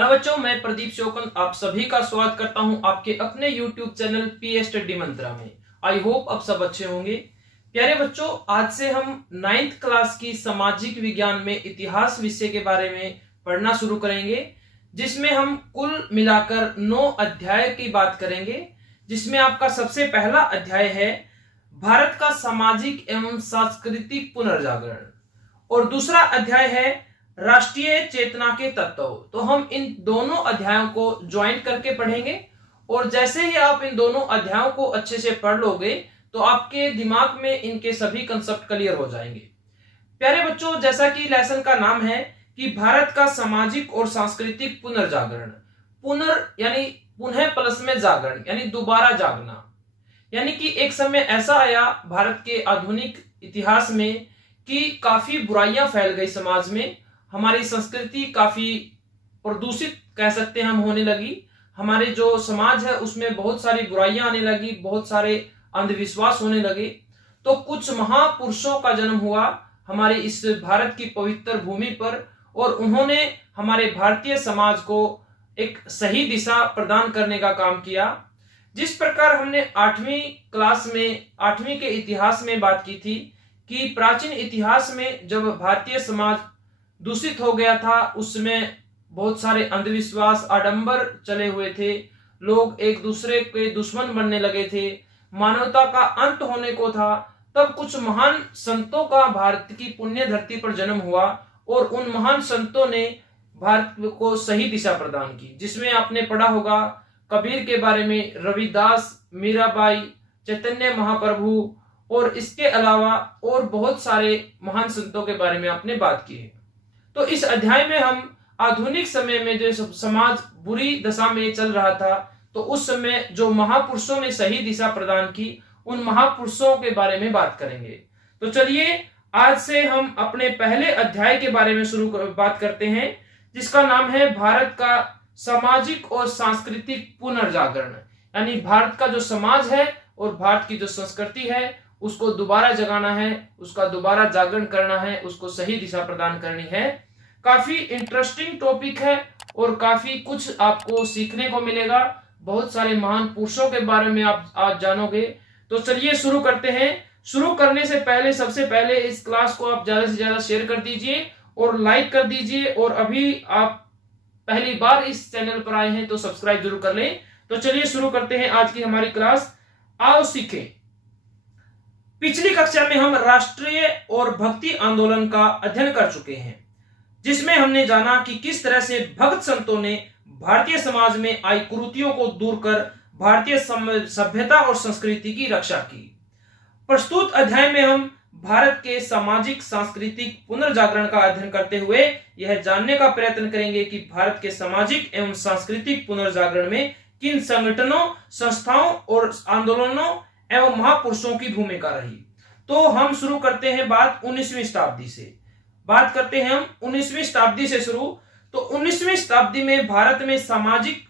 Hello बच्चों, मैं प्रदीप शोकन आप सभी का स्वागत करता हूं आपके अपने YouTube चैनल पी स्टडी मंत्रा में। आई होप आप सब अच्छे होंगे। प्यारे बच्चों, आज से हम 9th क्लास की सामाजिक विज्ञान में इतिहास विषय के बारे में पढ़ना शुरू करेंगे, जिसमें हम कुल मिलाकर 9 अध्याय की बात करेंगे। जिसमें आपका सबसे पहला अध्याय है भारत का सामाजिक एवं सांस्कृतिक पुनर्जागरण और दूसरा अध्याय है राष्ट्रीय चेतना के तत्व। तो हम इन दोनों अध्यायों को ज्वाइन करके पढ़ेंगे और जैसे ही आप इन दोनों अध्यायों को अच्छे से पढ़ लोगे तो आपके दिमाग में इनके सभी कंसेप्ट क्लियर हो जाएंगे। प्यारे बच्चों, जैसा कि लेसन का नाम है कि भारत का सामाजिक और सांस्कृतिक पुनर्जागरण, यानी पुनः प्लस में जागरण यानी दोबारा जागना, यानी कि एक समय ऐसा आया भारत के आधुनिक इतिहास में कि काफी बुराइयां फैल गई समाज में। हमारी संस्कृति काफी प्रदूषित कह सकते हैं हम होने लगी। हमारे जो समाज है उसमें बहुत सारी बुराइयां आने लगी, बहुत सारे अंधविश्वास होने लगे। तो कुछ महापुरुषों का जन्म हुआ हमारे इस भारत की पवित्र भूमि पर और उन्होंने हमारे भारतीय समाज को एक सही दिशा प्रदान करने का काम किया। जिस प्रकार हमने 8वीं क्लास में 8वीं के इतिहास में बात की थी कि प्राचीन इतिहास में जब भारतीय समाज दूषित हो गया था, उसमें बहुत सारे अंधविश्वास आडंबर चले हुए थे, लोग एक दूसरे के दुश्मन बनने लगे थे, मानवता का अंत होने को था। तब कुछ महान संतों का भारत की पुण्य धरती पर जन्म हुआ और उन महान संतों ने भारत को सही दिशा प्रदान की। जिसमें आपने पढ़ा होगा कबीर के बारे में, रविदास, मीराबाई, चैतन्य महाप्रभु और इसके अलावा और बहुत सारे महान संतों के बारे में आपने बात की है। तो इस अध्याय में हम आधुनिक समय में जो समाज बुरी दशा में चल रहा था, तो उस समय जो महापुरुषों ने सही दिशा प्रदान की, उन महापुरुषों के बारे में बात करेंगे। तो चलिए आज से हम अपने पहले अध्याय के बारे में बात करते हैं, जिसका नाम है भारत का सामाजिक और सांस्कृतिक पुनर्जागरण। यानी भारत का जो समाज है और भारत की जो संस्कृति है उसको दोबारा जगाना है, उसका दोबारा जागरण करना है, उसको सही दिशा प्रदान करनी है। काफी इंटरेस्टिंग टॉपिक है और काफी कुछ आपको सीखने को मिलेगा। बहुत सारे महान पुरुषों के बारे में आप आज जानोगे। तो चलिए शुरू करते हैं। शुरू करने से पहले सबसे पहले इस क्लास को आप ज्यादा से ज्यादा शेयर कर दीजिए और लाइक कर दीजिए, और अभी आप पहली बार इस चैनल पर आए हैं तो सब्सक्राइब जरूर कर लें। तो चलिए शुरू करते हैं आज की हमारी क्लास। आओ सीखें। पिछली कक्षा में हम राष्ट्रीय और भक्ति आंदोलन का अध्ययन कर चुके हैं, जिसमें हमने जाना कि किस तरह से भक्त संतों ने भारतीय समाज में आई कुरीतियों को दूर कर भारतीय सभ्यता और संस्कृति की रक्षा की। प्रस्तुत अध्याय में हम भारत के सामाजिक सांस्कृतिक पुनर्जागरण का अध्ययन करते हुए यह जानने का प्रयत्न करेंगे कि भारत के सामाजिक एवं सांस्कृतिक पुनर्जागरण में किन संगठनों, संस्थाओं और आंदोलनों एवं महापुरुषों की भूमिका रही। तो हम शुरू करते हैं बात 19वीं शताब्दी से। बात करते हैं हम 19वीं शताब्दी से शुरू। तो 19वीं शताब्दी में भारत में सामाजिक,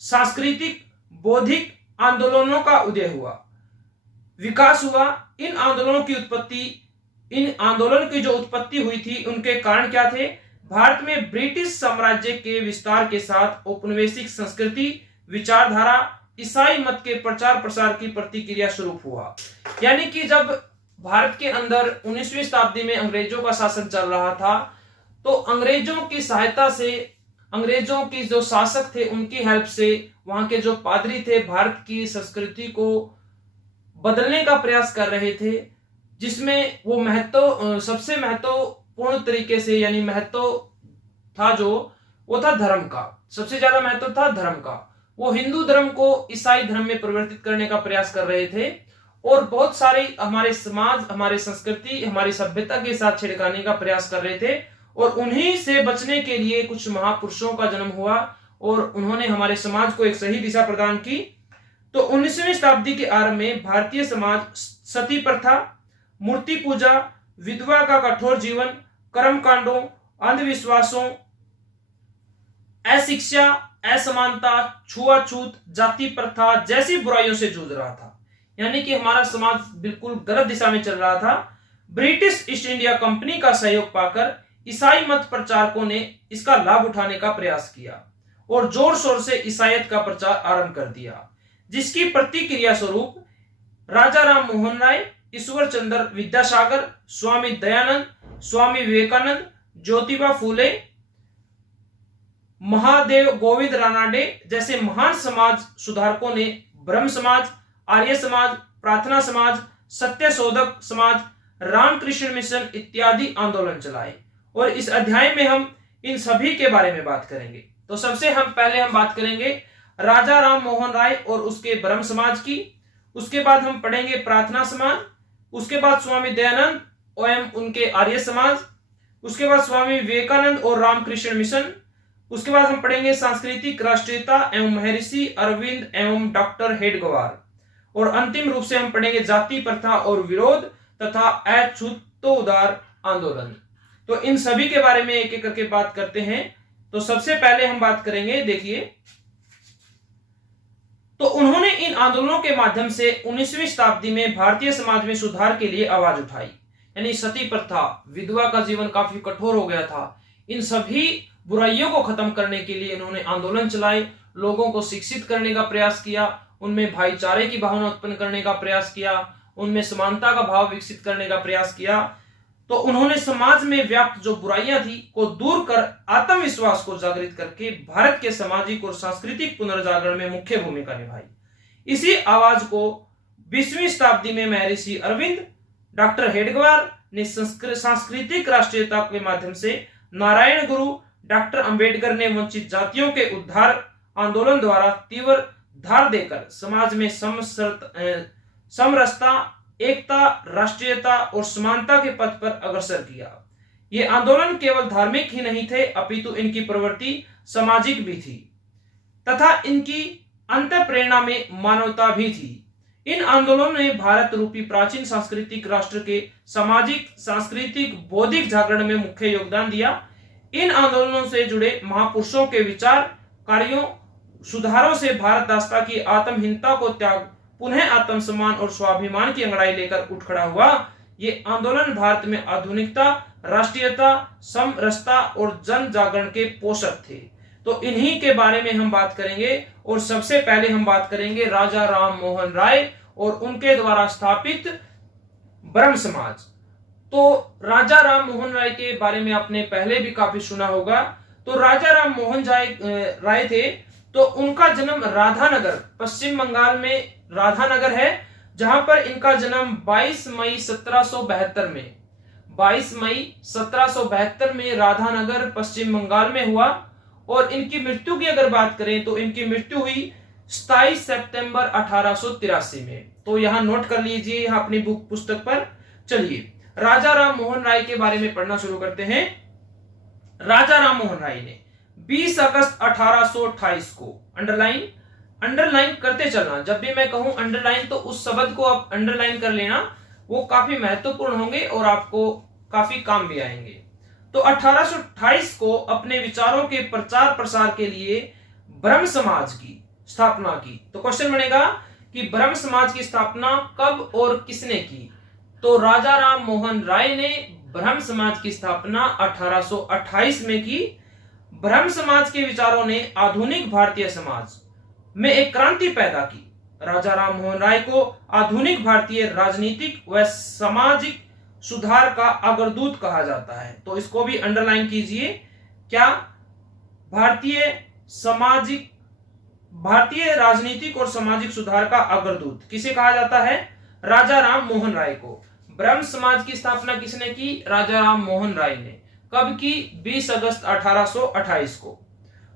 सांस्कृतिक, बौद्धिक आंदोलनों का उदय हुआ, विकास हुआ। इन आंदोलन की जो उत्पत्ति हुई थी, उनके कारण क्या थे? भारत में ब्रिटिश साम्राज्य के विस्तार के साथ औपनिवेशिक संस्कृति, विचारधारा, ईसाई मत के प्रचार प्रसार की प्रतिक्रिया शुरू हुआ। यानी कि जब भारत के अंदर 19वीं शताब्दी में अंग्रेजों का शासन चल रहा था, तो अंग्रेजों की सहायता से, अंग्रेजों की जो शासक थे उनकी हेल्प से, वहां के जो पादरी थे भारत की संस्कृति को बदलने का प्रयास कर रहे थे, जिसमें वो सबसे महत्वपूर्ण तरीके से, यानी महत्व था जो वो था धर्म का, सबसे ज्यादा महत्व था धर्म का। वो हिंदू धर्म को ईसाई धर्म में परिवर्तित करने का प्रयास कर रहे थे और बहुत सारे हमारे समाज, हमारे संस्कृति, हमारी सभ्यता के साथ छेड़खानी का प्रयास कर रहे थे। और उन्हीं से बचने के लिए कुछ महापुरुषों का जन्म हुआ और उन्होंने हमारे समाज को एक सही दिशा प्रदान की। तो 19वीं शताब्दी के आरंभ में भारतीय समाज सती प्रथा, मूर्ति पूजा, विधवा का कठोर जीवन, कर्म कांडों, अंधविश्वासों, अशिक्षा, असमानता, छुआछूत, जाति प्रथा जैसी बुराइयों से जूझ रहा था। यानी कि हमारा समाज बिल्कुल गलत दिशा में चल रहा था। ब्रिटिश ईस्ट इंडिया कंपनी का सहयोग पाकर ईसाई मत प्रचारकों ने इसका लाभ उठाने का प्रयास किया और जोर शोर से ईसाईयत का प्रचार आरंभ कर दिया, जिसकी प्रतिक्रिया स्वरूप राजा राम मोहन राय, ईश्वर चंद्र विद्यासागर, स्वामी दयानंद, स्वामी विवेकानंद, ज्योतिबा फूले, महादेव गोविंद रानाडे जैसे महान समाज सुधारकों ने ब्रह्म समाज, आर्य समाज, प्रार्थना समाज, सत्य शोधक समाज, रामकृष्ण मिशन इत्यादि आंदोलन चलाए। और इस अध्याय में हम इन सभी के बारे में बात करेंगे। तो सबसे पहले हम बात करेंगे राजा राम मोहन राय और उसके ब्रह्म समाज की। उसके बाद हम पढ़ेंगे प्रार्थना समाज, उसके बाद स्वामी दयानंद एवं उनके आर्य समाज, उसके बाद स्वामी विवेकानंद और रामकृष्ण मिशन, उसके बाद हम पढ़ेंगे सांस्कृतिक राष्ट्रीयता एवं महर्षि अरविंद एवं डॉक्टर हेडगेवार, और अंतिम रूप से हम पढ़ेंगे जाति प्रथा और विरोध तथा अछूतोद्धार आंदोलन। तो इन सभी के बारे में एक एक करके बात करते हैं। तो सबसे पहले हम बात करेंगे, देखिए, तो उन्होंने इन आंदोलनों के माध्यम से 19वीं शताब्दी में भारतीय समाज में सुधार के लिए आवाज उठाई। यानी सती प्रथा, विधवा का जीवन काफी कठोर हो गया था, इन सभी बुराइयों को खत्म करने के लिए इन्होंने आंदोलन चलाए, लोगों को शिक्षित करने का प्रयास किया, उनमें भाईचारे की भावना उत्पन्न करने का प्रयास किया, उनमें समानता का भाव विकसित करने का प्रयास किया। तो उन्होंने समाज में व्याप्त जो बुराइयां थी को दूर कर आत्मविश्वास को जागृत करके भारत के सामाजिक और सांस्कृतिक पुनर्जागरण में मुख्य भूमिका निभाई। इसी आवाज को 20वीं शताब्दी में महर्षि अरविंद, डॉक्टर हेडगेवार ने सांस्कृतिक राष्ट्रीयता के माध्यम से, नारायण गुरु, डॉक्टर अंबेडकर ने वंचित जातियों के उद्धार आंदोलन द्वारा तीव्र धार देकर समाज में समरसता, एकता, राष्ट्रीयता और समानता के पथ पर अग्रसर किया। ये आंदोलन केवल धार्मिक ही नहीं थे, अपितु इनकी प्रवृत्ति सामाजिक भी थी तथा इनकी अंतःप्रेरणा में मानवता भी थी। इन आंदोलनों ने भारत रूपी प्राचीन सांस्कृतिक राष्ट्र के सामाजिक, सांस्कृतिक, बौद्धिक जागरण में मुख्य योगदान दिया। इन आंदोलनों से जुड़े महापुरुषों के विचार, कार्यों, सुधारों से भारत दासता की आत्महीनता को त्याग पुनः आत्मसम्मान और स्वाभिमान की अंगड़ाई लेकर उठ खड़ा हुआ। ये आंदोलन भारत में आधुनिकता, राष्ट्रीयता, समरसता और जन जागरण के पोषक थे। तो इन्हीं के बारे में हम बात करेंगे और सबसे पहले हम बात करेंगे राजा राम मोहन राय और उनके द्वारा स्थापित ब्रह्म समाज। तो राजा राम मोहन राय के बारे में आपने पहले भी काफी सुना होगा। तो राजा राम मोहन राय थे, तो उनका जन्म राधानगर, पश्चिम बंगाल में राधानगर है, जहां पर इनका जन्म 22 मई 1772 में 22 मई 1772 में राधानगर, पश्चिम बंगाल में हुआ। और इनकी मृत्यु की अगर बात करें तो इनकी मृत्यु हुई 27 सितंबर 1883 में। तो यहां नोट कर लीजिए यहां अपनी बुक पुस्तक पर। चलिए राजा राम मोहन राय के बारे में पढ़ना शुरू करते हैं। राजा राम मोहन राय ने 20 अगस्त 1828 को, अंडरलाइन करते चलना, जब भी मैं कहूं अंडरलाइन तो उस शब्द को आप अंडरलाइन कर लेना, वो काफी महत्वपूर्ण होंगे और आपको काफी काम भी आएंगे। तो 1828 को अपने विचारों के प्रचार प्रसार के लिए ब्रह्म समाज की स्थापना की। तो क्वेश्चन बनेगा कि ब्रह्म समाज की स्थापना कब और किसने की? तो राजा राम मोहन राय ने ब्रह्म समाज की स्थापना 1828 में की। ब्रह्म समाज के विचारों ने आधुनिक भारतीय समाज में एक क्रांति पैदा की। राजा राम मोहन राय को आधुनिक भारतीय राजनीतिक व सामाजिक सुधार का अग्रदूत कहा जाता है। तो इसको भी अंडरलाइन कीजिए। क्या? भारतीय राजनीतिक और सामाजिक सुधार का अग्रदूत किसे कहा जाता है? राजा राम मोहन राय को। ब्रह्म समाज की स्थापना किसने की? राजा राम मोहन राय ने। कब की? 20 अगस्त 1828 को।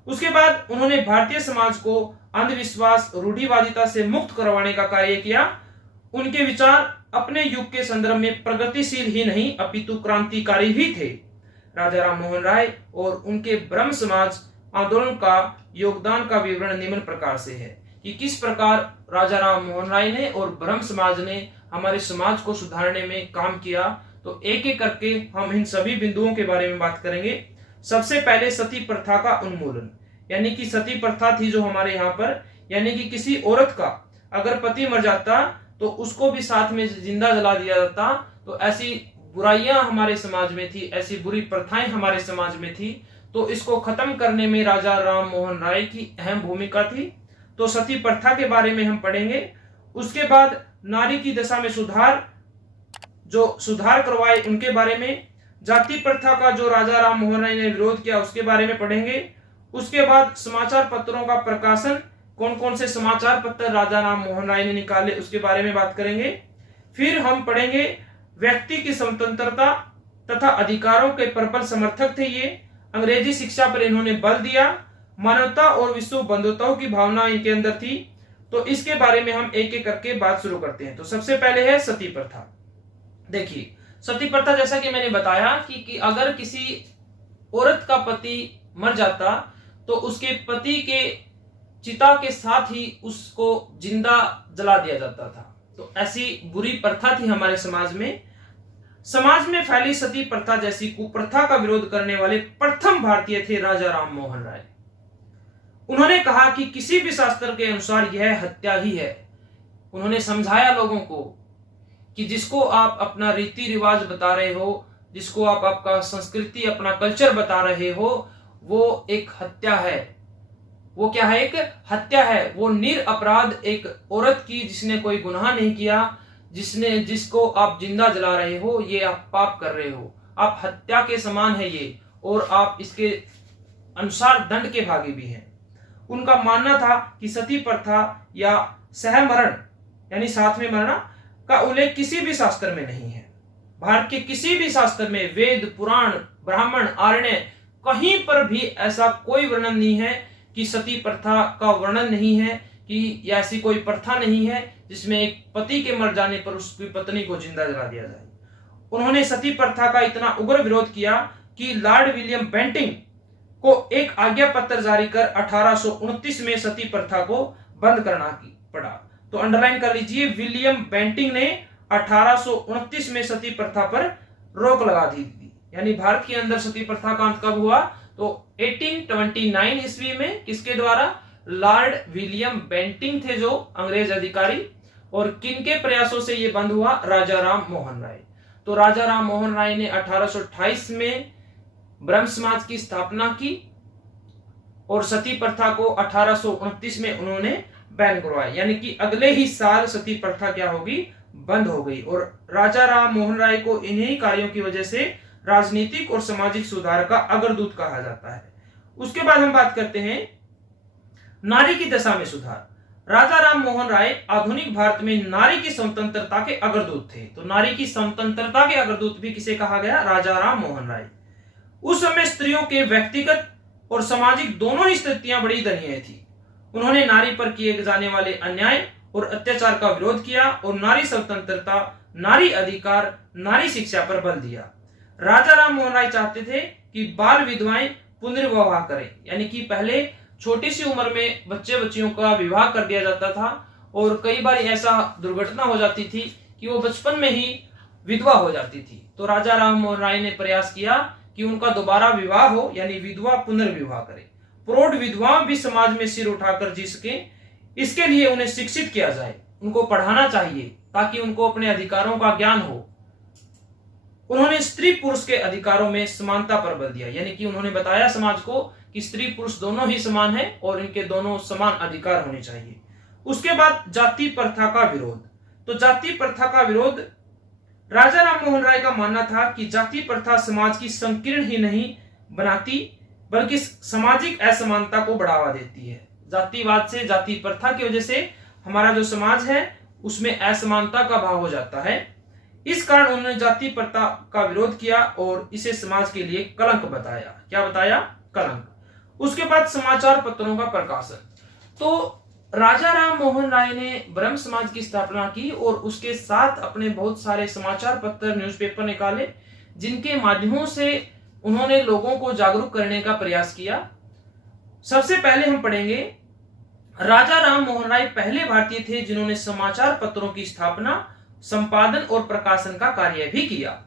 उसके बाद उन्होंने भारतीय समाज को अंधविश्वास, रूढ़िवादिता से मुक्त करवाने का कार्य किया। उनके विचार अपने युग के संदर्भ में प्रगतिशील ही नहीं अपितु क्रांतिकारी भी थे। राजा राम मोहन राय और उनके ब्रह्म समाज आंदोलन का योगदान का विवरण निम्न प्रकार से है कि किस प्रकार राजा राम मोहन राय ने और ब्रह्म समाज ने हमारे समाज को सुधारने में काम किया। तो एक एक करके हम इन सभी बिंदुओं के बारे में बात करेंगे। सबसे पहले सती प्रथा का उन्मूलन, यानी कि सती प्रथा थी जो हमारे यहाँ पर, यानी कि किसी औरत का अगर पति मर जाता तो उसको भी साथ में जिंदा जला दिया जाता। तो ऐसी बुराइयां हमारे समाज में थी, ऐसी बुरी प्रथाएं हमारे समाज में थी। तो इसको खत्म करने में राजा राम मोहन राय की अहम भूमिका थी। तो सती प्रथा के बारे में हम पढ़ेंगे। उसके बाद नारी की दशा में सुधार, जो सुधार करवाए उनके बारे में, जाति प्रथा का जो राजा राम मोहन राय ने विरोध किया उसके बारे में पढ़ेंगे। उसके बाद समाचार पत्रों का प्रकाशन, कौन कौन से समाचार पत्र राजा राम मोहन राय ने निकाले उसके बारे में बात करेंगे। फिर हम पढ़ेंगे व्यक्ति की स्वतंत्रता तथा अधिकारों के प्रबल समर्थक थे ये, अंग्रेजी शिक्षा पर इन्होंने बल दिया, मानवता और विश्व बंधुताओं की भावना इनके अंदर थी। तो इसके बारे में हम एक एक करके बात शुरू करते हैं। तो सबसे पहले है सती प्रथा। देखिए सती प्रथा, जैसा कि मैंने बताया कि अगर किसी औरत का पति मर जाता तो उसके पति के चिता के साथ ही उसको जिंदा जला दिया जाता था। तो ऐसी बुरी प्रथा थी हमारे समाज में। समाज में फैली सती प्रथा जैसी कुप्रथा का विरोध करने वाले प्रथम भारतीय थे राजा राम मोहन राय। उन्होंने कहा कि किसी भी शास्त्र के अनुसार यह हत्या ही है। उन्होंने समझाया लोगों को कि जिसको आप अपना रीति रिवाज बता रहे हो, जिसको आप आपका संस्कृति, अपना कल्चर बता रहे हो, वो एक हत्या है। वो क्या है? एक हत्या है। वो निरपराध एक औरत की, जिसने कोई गुनाह नहीं किया, जिसको आप जिंदा जला रहे हो, ये आप पाप कर रहे हो, आप हत्या के समान है ये, और आप इसके अनुसार दंड के भागी भी हैं। उनका मानना था कि सती प्रथा या सहमरण यानी साथ में मरना का उल्लेख किसी भी शास्त्र में नहीं है। भारत के किसी भी शास्त्र में, वेद, पुराण, ब्राह्मण, आरण्य, कहीं पर भी ऐसा कोई वर्णन नहीं है कि सती प्रथा का वर्णन नहीं है, कि ऐसी कोई प्रथा नहीं है जिसमें एक पति के मर जाने पर उसकी पत्नी को जिंदा जला दिया जाए। उन्होंने सती प्रथा का इतना उग्र विरोध किया कि लॉर्ड विलियम बेंटिंग को एक आज्ञा पत्र जारी कर 1829 में सती प्रथा को बंद करना पड़ा। तो अंडरलाइन कर लीजिए, विलियम बेंटिंग ने 1829 में सती प्रथा पर रोक लगा दी थी। यानी भारत के अंदर सती प्रथा का अंत कब हुआ? तो 1829 ईस्वी में। किसके द्वारा? लॉर्ड विलियम बेंटिंग थे जो अंग्रेज अधिकारी। और किनके प्रयासों से यह बंद हुआ? राजा राम मोहन राय। तो राजा राम मोहन राय ने 1828 में ब्रह्म समाज की स्थापना की और सती प्रथा को 1829 में उन्होंने बैन करवाया। यानी कि अगले ही साल सती प्रथा क्या होगी? बंद हो गई। और राजा राम मोहन राय को इन्हीं कार्यों की वजह से राजनीतिक और सामाजिक सुधार का अग्रदूत कहा जाता है। उसके बाद हम बात करते हैं नारी की दशा में सुधार। राजा राम मोहन राय आधुनिक भारत में नारी की स्वतंत्रता के अग्रदूत थे। तो नारी की स्वतंत्रता के अग्रदूत भी किसे कहा गया? राजा राम मोहन राय। उस समय स्त्रियों के व्यक्तिगत और सामाजिक दोनों ही स्थितियां बड़ी दयनीय थी। उन्होंने नारी पर किए जाने वाले अन्याय और अत्याचार का विरोध किया और नारी स्वतंत्रता, नारी अधिकार, नारी शिक्षा पर बल दिया। राजा राम मोहन राय चाहते थे कि बाल विधवाएं पुनर्विवाह करें। यानी कि पहले छोटी सी उम्र में बच्चियों का विवाह कर दिया जाता था और कई बार ऐसा दुर्घटना हो जाती थी कि वो बचपन में ही विधवा हो जाती थी। तो राजा राम मोहन राय ने प्रयास किया कि उनका दोबारा विवाह हो, यानी विधवा पुनर्विवाह करें। प्रौढ़ विधवाएं भी समाज में सिर उठाकर जी सके, इसके लिए उन्हें शिक्षित किया जाए, उनको पढ़ाना चाहिए ताकि उनको अपने अधिकारों का ज्ञान हो। उन्होंने स्त्री पुरुष के अधिकारों में समानता पर बल दिया। यानी कि उन्होंने बताया समाज को कि स्त्री पुरुष दोनों ही समान हैं और इनके दोनों समान अधिकार होने चाहिए। उसके बाद जाति प्रथा का विरोध। तो जाति प्रथा का विरोध, राजा राम मोहन राय का मानना था कि जाति प्रथा समाज की संकीर्ण ही नहीं बनाती बल्कि सामाजिक असमानता को बढ़ावा देती है। जातिवाद से, जाति प्रथा की वजह से हमारा जो समाज है उसमें असमानता का भाव हो जाता है। इस कारण उन्होंने जाति प्रथा का विरोध किया और इसे समाज के लिए कलंक बताया। क्या बताया? कलंक। उसके बाद समाचार पत्रों का प्रकाशन। तो राजा राम मोहन राय ने ब्रह्म समाज की स्थापना की और उसके साथ अपने बहुत सारे समाचार पत्र, न्यूज़पेपर निकाले, जिनके माध्यमों से उन्होंने लोगों को जागरूक करने का प्रयास किया। सबसे पहले हम पढ़ेंगे, राजा राम मोहन राय पहले भारतीय थे जिन्होंने समाचार पत्रों की स्थापना, संपादन और प्रकाशन का कार्य भी किया।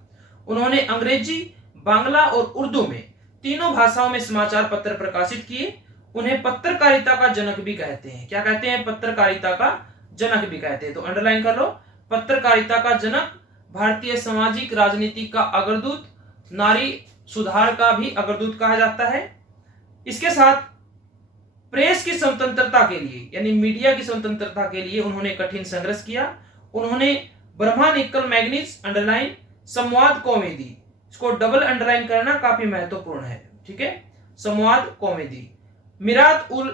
उन्होंने अंग्रेजी, बांग्ला और उर्दू में तीनों भाषाओं में समाचार पत्र प्रकाशित किए। उन्हें पत्रकारिता का जनक भी कहते हैं। क्या कहते हैं? पत्रकारिता का जनक भी कहते हैं। तो अंडरलाइन कर लो, पत्रकारिता का जनक, भारतीय सामाजिक राजनीति का अग्रदूत, नारी सुधार का भी अग्रदूत कहा जाता है। इसके साथ प्रेस की स्वतंत्रता के लिए यानी मीडिया की स्वतंत्रता के लिए उन्होंने कठिन संघर्ष किया। उन्होंने ब्रह्मा निकल मैग्नीज अंडरलाइन, संवाद कॉमेडी, इसको डबल अंडरलाइन करना काफी महत्वपूर्ण है, ठीक है, संवाद कॉमेडी, मिरात उल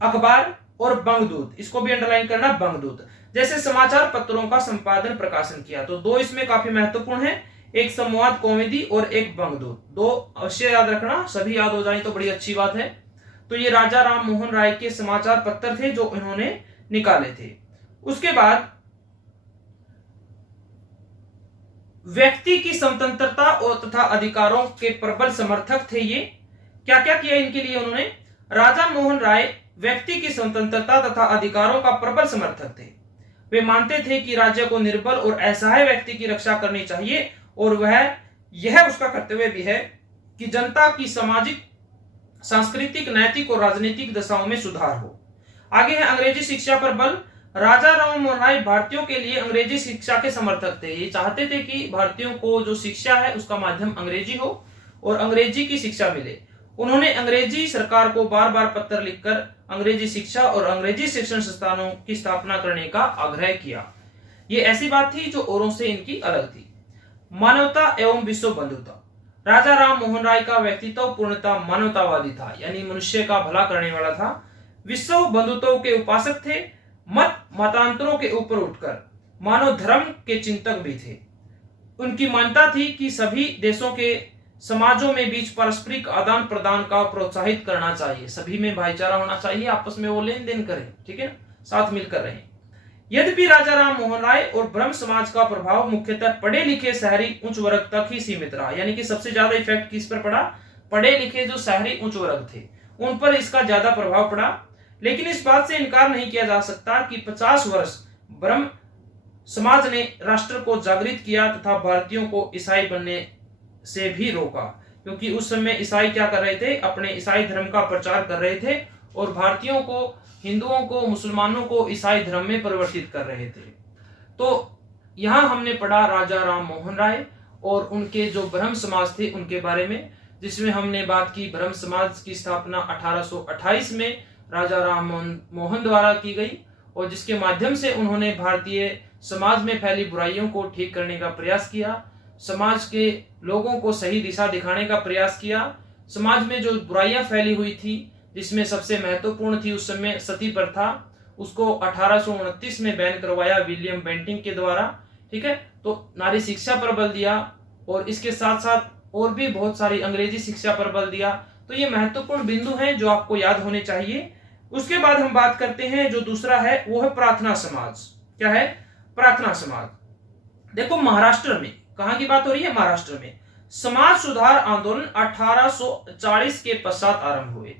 अखबार और बंगदूत, इसको भी अंडरलाइन करना, बंगदूत जैसे समाचार पत्रों का संपादन प्रकाशन किया। तो दो इसमें काफी महत्वपूर्ण है, एक संवाद कॉमेडी और एक बंगदूत, दो अवश्य याद रखना, सभी याद हो जाए तो बड़ी अच्छी बात है। तो ये राजा राम मोहन राय के समाचार पत्र थे जो इन्होंने निकाले थे। उसके बाद व्यक्ति की स्वतंत्रता और तथा अधिकारों के प्रबल समर्थक थे ये। क्या क्या किया इनके लिए उन्होंने? राजा मोहन राय व्यक्ति की स्वतंत्रता तथा अधिकारों का प्रबल समर्थक थे। वे मानते थे कि राज्य को निर्बल और असहाय व्यक्ति की रक्षा करनी चाहिए और वह यह उसका कर्तव्य भी है कि जनता की सामाजिक, सांस्कृतिक, नैतिक और राजनीतिक दशाओं में सुधार हो। आगे है अंग्रेजी शिक्षा पर बल। राजा राम मोहन राय भारतीयों के लिए अंग्रेजी शिक्षा के समर्थक थे। ये चाहते थे कि भारतीयों को जो शिक्षा है उसका माध्यम अंग्रेजी हो और अंग्रेजी की शिक्षा मिले। उन्होंने अंग्रेजी सरकार को बार बार पत्र लिखकर अंग्रेजी शिक्षा और अंग्रेजी शिक्षण संस्थानों की स्थापना करने का आग्रह किया। ये ऐसी बात थी जो औरों से इनकी अलग थी। मानवता एवं विश्व बंधुता। राजा राम मोहन राय का व्यक्तित्व पूर्णतः मानवतावादी था, यानी मनुष्य का भला करने वाला था। विश्व बंधुत्व के उपासक थे। मत मतांतरों के ऊपर उठकर मानव धर्म के चिंतक भी थे। उनकी मान्यता थी कि सभी देशों के समाजों में बीच पारस्परिक आदान प्रदान का प्रोत्साहित करना चाहिए, सभी में भाईचारा होना चाहिए, आपस में वो लेन देन करें, ठीक है, साथ मिलकर रहें। यद्यपि राजा राम मोहन राय और ब्रह्म समाज का प्रभाव मुख्यतः पढ़े लिखे शहरी उच्च वर्ग तक ही सीमित रहा, यानी कि सबसे ज्यादा इफेक्ट किस पर पड़ा? पढ़े लिखे जो शहरी उच्च वर्ग थे उन पर इसका ज्यादा प्रभाव पड़ा। लेकिन इस बात से इनकार नहीं किया जा सकता कि 50 वर्ष ब्रह्म समाज ने राष्ट्र को जागृत किया तथा भारतीयों को ईसाई बनने से भी रोका, क्योंकि उस समय ईसाई क्या कर रहे थे? अपने ईसाई धर्म का प्रचार कर रहे थे और भारतीयों को, हिंदुओं को, मुसलमानों को ईसाई धर्म में परिवर्तित कर रहे थे। तो यहां हमने पढ़ा राजा राम मोहन राय और उनके जो ब्रह्म समाज थे उनके बारे में, जिसमें हमने बात की ब्रह्म समाज की स्थापना 1828 में राजा राम मोहन द्वारा की गई और जिसके माध्यम से उन्होंने भारतीय समाज में फैली बुराइयों को ठीक करने का प्रयास किया, समाज के लोगों को सही दिशा दिखाने का प्रयास किया। समाज में जो बुराइयां फैली हुई थी जिसमें सबसे महत्वपूर्ण थी उस समय सती प्रथा, उसको 1829 में बैन करवाया विलियम बेंटिंग के द्वारा, ठीक है। तो नारी शिक्षा पर बल दिया और इसके साथ साथ और भी बहुत सारी अंग्रेजी शिक्षा पर बल दिया। तो ये महत्वपूर्ण बिंदु हैं जो आपको याद होने चाहिए। उसके बाद हम बात करते हैं जो दूसरा है वो है प्रार्थना समाज। क्या है? प्रार्थना समाज। देखो महाराष्ट्र में, कहां की बात हो रही है? महाराष्ट्र में समाज सुधार आंदोलन 1840 के पश्चात आरंभ हुए।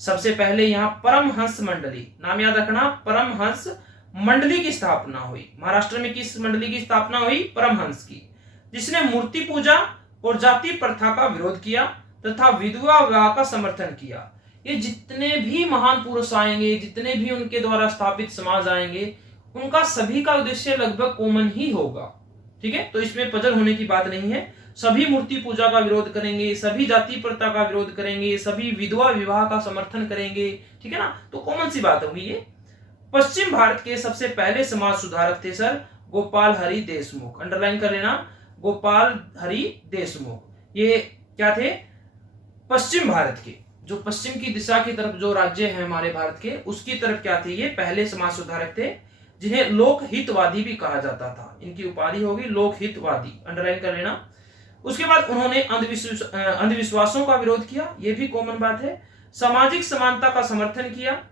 सबसे पहले यहाँ परमहंस मंडली, नाम याद रखना, परमहंस मंडली की स्थापना हुई। महाराष्ट्र में किस मंडली की स्थापना हुई? परमहंस की, जिसने मूर्ति पूजा और जाति प्रथा का विरोध किया तथा विधवा विवाह का समर्थन किया। ये जितने भी महान पुरुष आएंगे, जितने भी उनके द्वारा स्थापित समाज आएंगे, उनका सभी का उद्देश्य लगभग कॉमन ही होगा, ठीक है। तो इसमें पजल होने की बात नहीं है। सभी मूर्ति पूजा का विरोध करेंगे, सभी जाति प्रथा का विरोध करेंगे, सभी विधवा विवाह का समर्थन करेंगे, ठीक है ना। तो कॉमन सी बात होगी ये। पश्चिम भारत के सबसे पहले समाज सुधारक थे सर गोपाल हरि देशमुख, अंडरलाइन कर लेना, गोपाल हरि देशमुख। ये क्या थे? पश्चिम भारत के, जो पश्चिम की दिशा की तरफ जो राज्य है हमारे भारत के, उसकी तरफ क्या थे? ये पहले समाज सुधारक थे, जिन्हें लोकहितवादी भी कहा जाता था। इनकी उपाधि होगी लोकहितवादी, अंडरलाइन कर लेना। उसके बाद उन्होंने अंधविश्वासों का विरोध किया, यह भी कॉमन बात है। सामाजिक समानता का समर्थन किया।